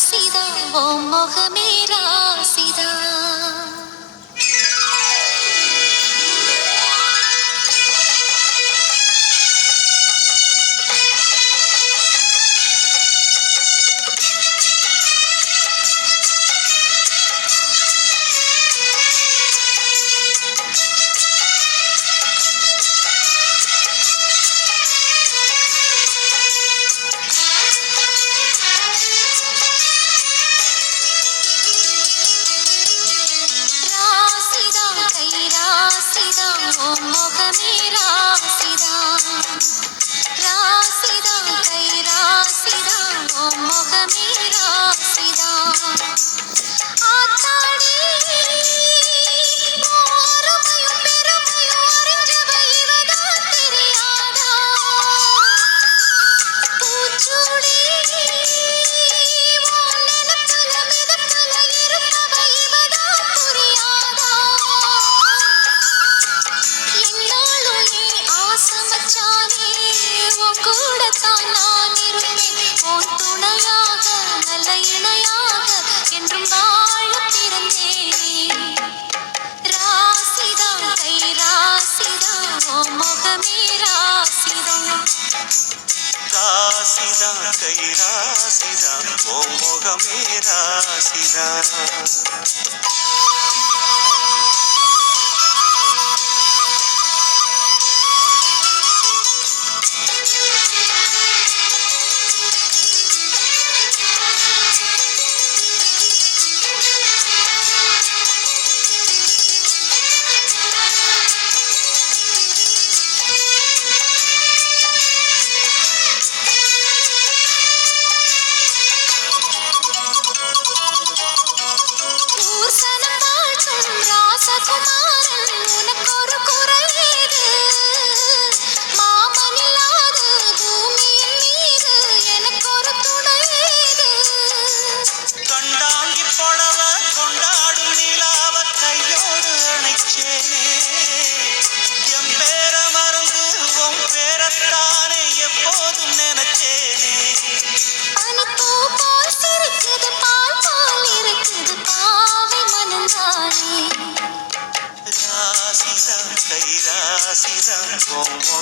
ராசிதா ஓ முகமே ராசிதா ராசிதா ஓ முகமே ராசிதா ராசிதா கை ராசிதா ஓ முகமே ராசிதா கை ராசிதா ராசிதா ஓ முகமே ராசிதா আছে মন মন কর করা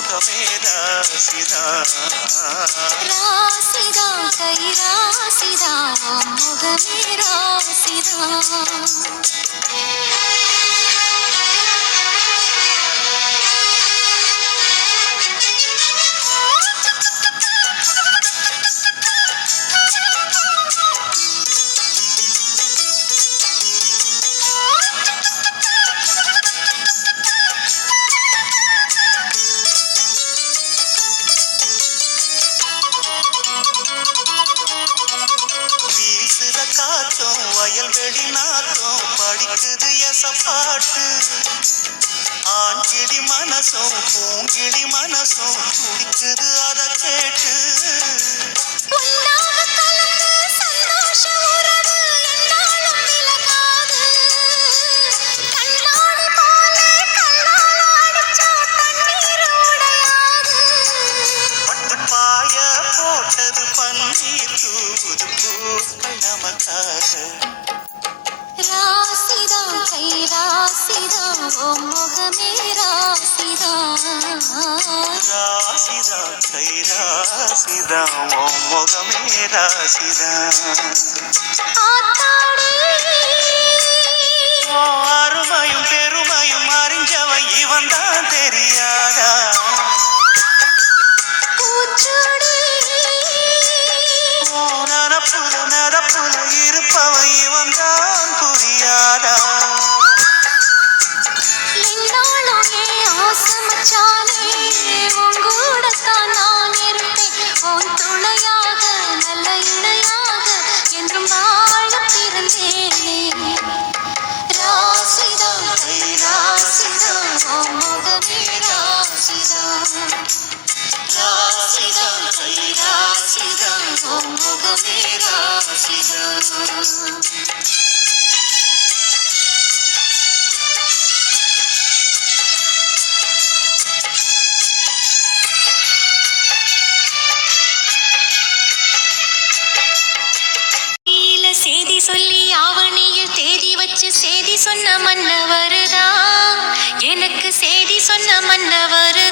ஓ முகமே ராசிதா ராசிதா கை ராசிதா முகமே பாட்டு. ஆண்கிளி மனசும் பூங்கிளி மனசும் துடிக்குது அத கேட்டு. உன்னாக முகமே ராசிதா ராசிதா கை ராசிதா ஓ முகமே ராசிதா அருமையும் பெருமையும் அறிஞ்சவன் இவன் தான் தெரியாதா நடப்புல நடப்புல இருப்பவன் இவன் தான் சொல்லி ஆவணியில் தேதி வச்சு செய்தி சொன்ன மன்னவருதான். எனக்கு செய்தி சொன்ன மன்னவரு